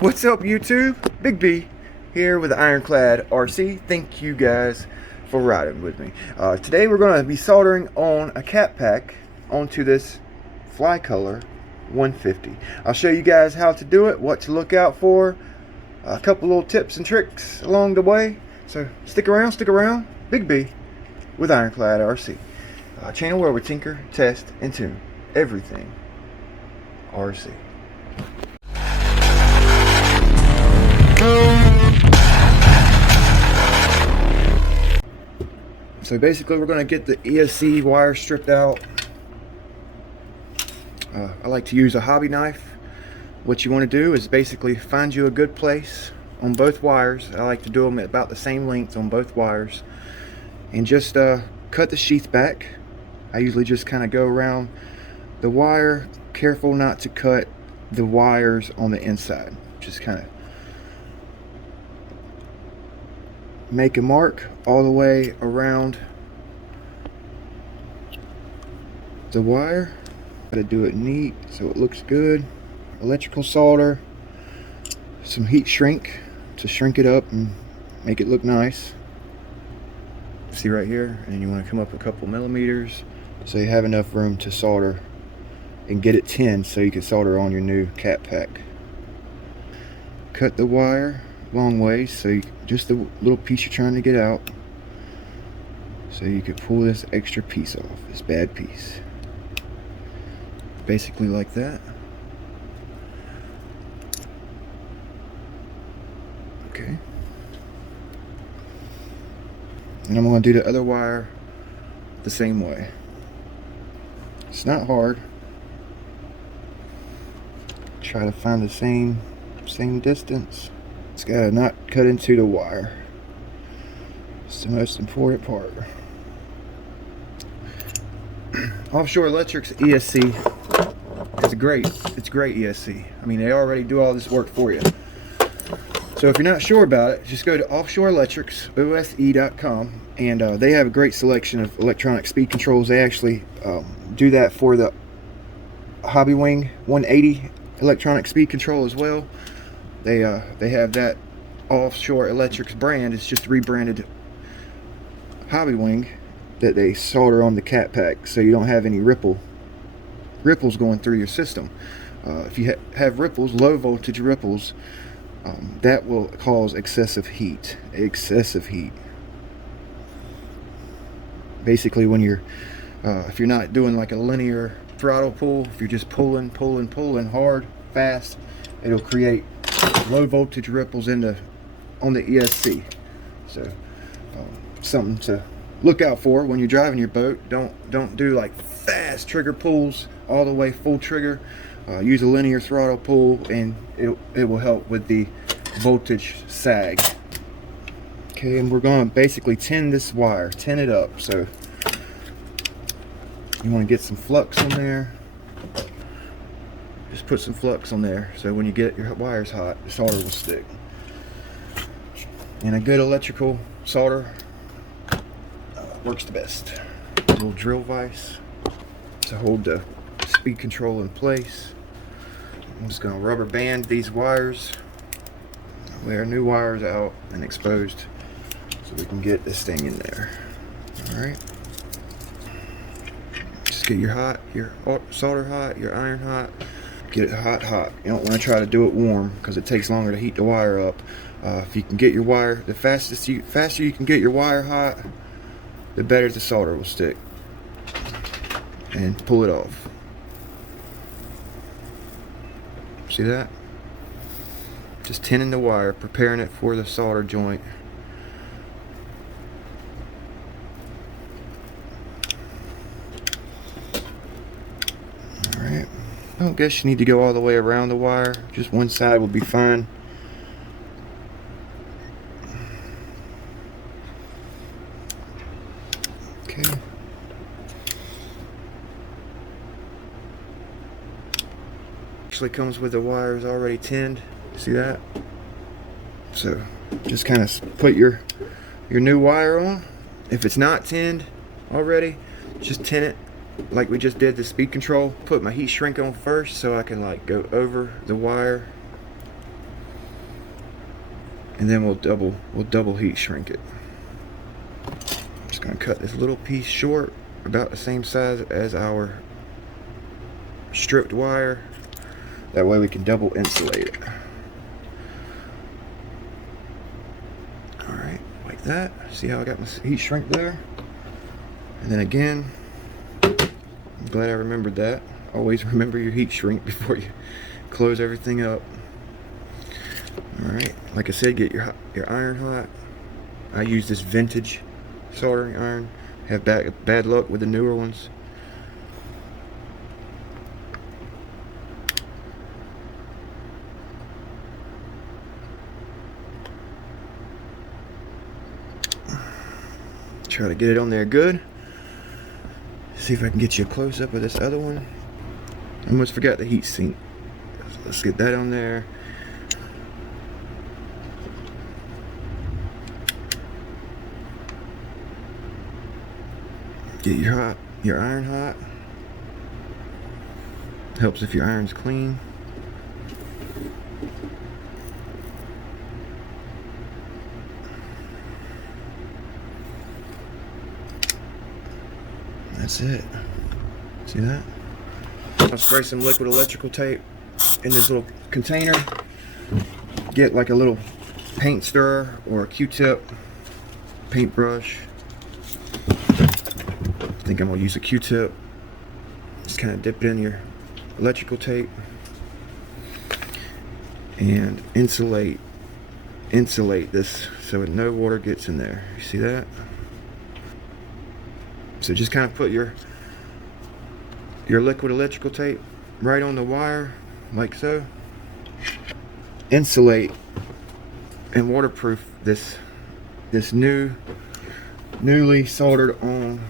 What's up, YouTube? Big B here with the Ironclad RC. Thank you guys for riding with me. Today we're going to be soldering on a cap pack onto this Flycolor 150. I'll show you guys how to do it, what to look out for, a couple little tips and tricks along the way. So stick around. Big B with Ironclad RC. Channel where we tinker, test, and tune everything RC. So basically we're going to get the ESC wire stripped out. I like to use a hobby knife. What you want to do is basically find you a good place on both wires. I like to do them at about the same length on both wires. And just cut the sheath back. I usually just kind of go around the wire, careful not to cut the wires on the inside. Just kind of make a mark all the way around the wire. Gotta do it neat so it looks good. Electrical solder, some heat shrink to shrink it up and make it look nice. See right here, and then you want to come up a couple millimeters so you have enough room to solder and get it tinned so you can solder on your new cap pack. Cut the wire long ways, so you, just the little piece you're trying to get out, so you could pull this extra piece off, this bad piece. Basically like that. Okay. And I'm going to do the other wire the same way. It's not hard. Try to find the same distance. It's got to not cut into the wire. It's the most important part. Offshore Electric's ESC is great. It's great ESC. I mean, they already do all this work for you. So if you're not sure about it, just go to Offshore Electric's OSE.com, and they have a great selection of electronic speed controls. They actually do that for the Hobby Wing 180 electronic speed control as well. They have that Offshore Electric's brand. It's just rebranded Hobby Wing that they solder on the cap pack, so you don't have any ripples going through your system. If you have ripples, low voltage ripples, that will cause excessive heat. Basically, when you're if you're not doing like a linear throttle pull, if you're just pulling hard, fast, it'll create low voltage ripples on the ESC. So something to look out for when you're driving your boat. Don't do like fast trigger pulls all the way full trigger. Use a linear throttle pull, and it will help with the voltage sag. Okay, and we're going to basically tin this wire, tin it up. So you want to get some flux on there. Just put some flux on there, so when you get your wires hot, the solder will stick. And a good electrical solder works the best. A little drill vise to hold the speed control in place. I'm just going to rubber band these wires. Lay our new wires out and exposed so we can get this thing in there. Alright. Just get your solder hot, your iron hot. Get it hot. You don't want to try to do it warm because it takes longer to heat the wire up. If you can get your wire, the faster you can get your wire hot, the better the solder will stick. And pull it off. See that? Just tinning the wire, preparing it for the solder joint. Alright. I don't guess you need to go all the way around the wire. Just one side will be fine. Okay. Actually comes with the wires already tinned. See that? So just kind of put your new wire on. If it's not tinned already, just tin it like we just did the speed control. Put my heat shrink on first so I can like go over the wire and then we'll double heat shrink it. I'm just gonna cut this little piece short, about the same size as our stripped wire. That way we can double insulate it. Alright, like that. See how I got my heat shrink there? And then again, I'm glad I remembered that. Always remember your heat shrink before you close everything up. Alright, like I said, get your iron hot. I use this vintage soldering iron. Have bad luck with the newer ones. Try to get it on there good. See if I can get you a close up of this other one. I almost forgot the heat sink. Let's get that on there. Get your iron hot. Helps if your iron's clean. That's it. See that? I'll spray some liquid electrical tape in this little container. Get like a little paint stirrer or a Q-tip, paintbrush. I think I'm gonna use a Q-tip. Just kind of dip it in your electrical tape and insulate this so no water gets in there. You see that? So just kind of put your liquid electrical tape right on the wire, like so. Insulate and waterproof this newly soldered on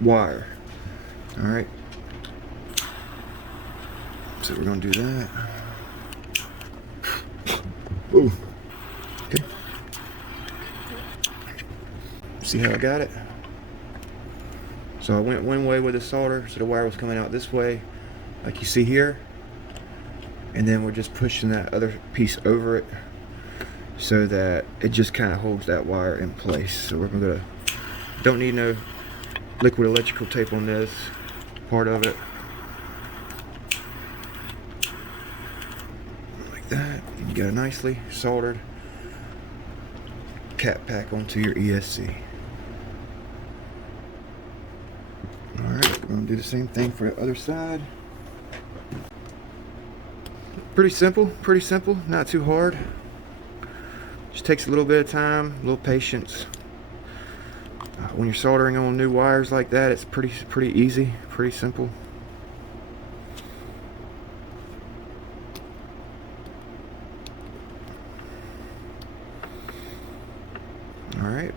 wire. All right. So we're gonna do that. Ooh. Okay. See how I got it? So I went one way with the solder, so the wire was coming out this way, like you see here. And then we're just pushing that other piece over it so that it just kind of holds that wire in place. So we're gonna, don't need no liquid electrical tape on this part of it. Like that. And you got a nicely soldered cap pack onto your ESC. Alright, we're going to do the same thing for the other side. Pretty simple, not too hard. Just takes a little bit of time, a little patience. When you're soldering on new wires like that, it's pretty easy, pretty simple. Alright,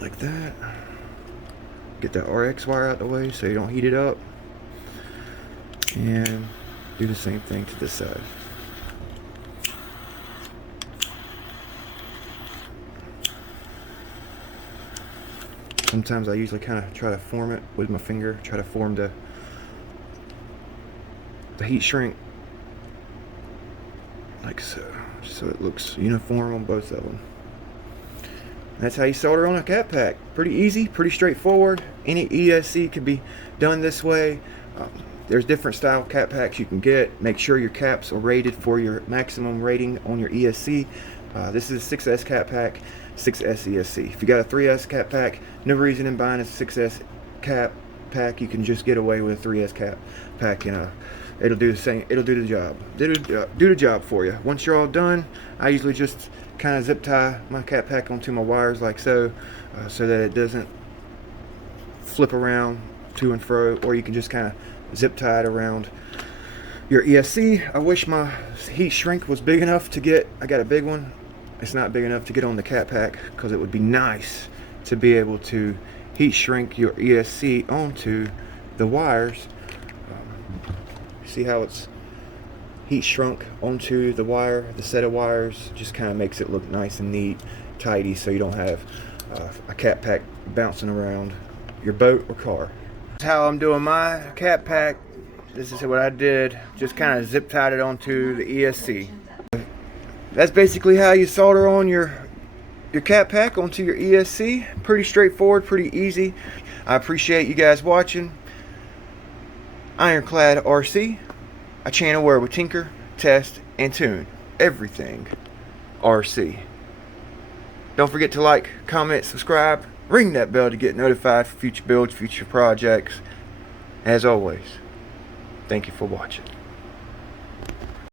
like that. Get that RX wire out the way so you don't heat it up. And do the same thing to this side. Sometimes I usually kind of try to form it with my finger, try to form the heat shrink like so it looks uniform on both of them. That's how you solder on a cap pack. Pretty easy, pretty straightforward. Any ESC can be done this way. There's different style cap packs you can get. Make sure your caps are rated for your maximum rating on your ESC. This is a 6S cap pack, 6S ESC. If you got a 3S cap pack, no reason in buying a 6S cap pack. You can just get away with a 3S cap pack, and it'll do the same. It'll do the job. Do the job for you. Once you're all done, I usually just kind of zip tie my cap pack onto my wires like so, so that it doesn't flip around to and fro, or you can just kind of zip tie it around your ESC. I wish my heat shrink was big enough to get, I got a big one. It's not big enough to get on the cap pack, because it would be nice to be able to heat shrink your ESC onto the wires. See how it's heat shrunk onto the wire, the set of wires. Just kind of makes it look nice and neat, tidy, so you don't have a cap pack bouncing around your boat or car. This is how I'm doing my cap pack. This is what I did. Just kind of zip tied it onto the ESC. that's basically how you solder on your cap pack onto your ESC. Pretty straightforward, pretty easy. I appreciate you guys watching. Ironclad RC, a channel where we tinker, test, and tune everything RC. Don't forget to like, comment, subscribe, ring that bell to get notified for future builds, future projects. As always, thank you for watching.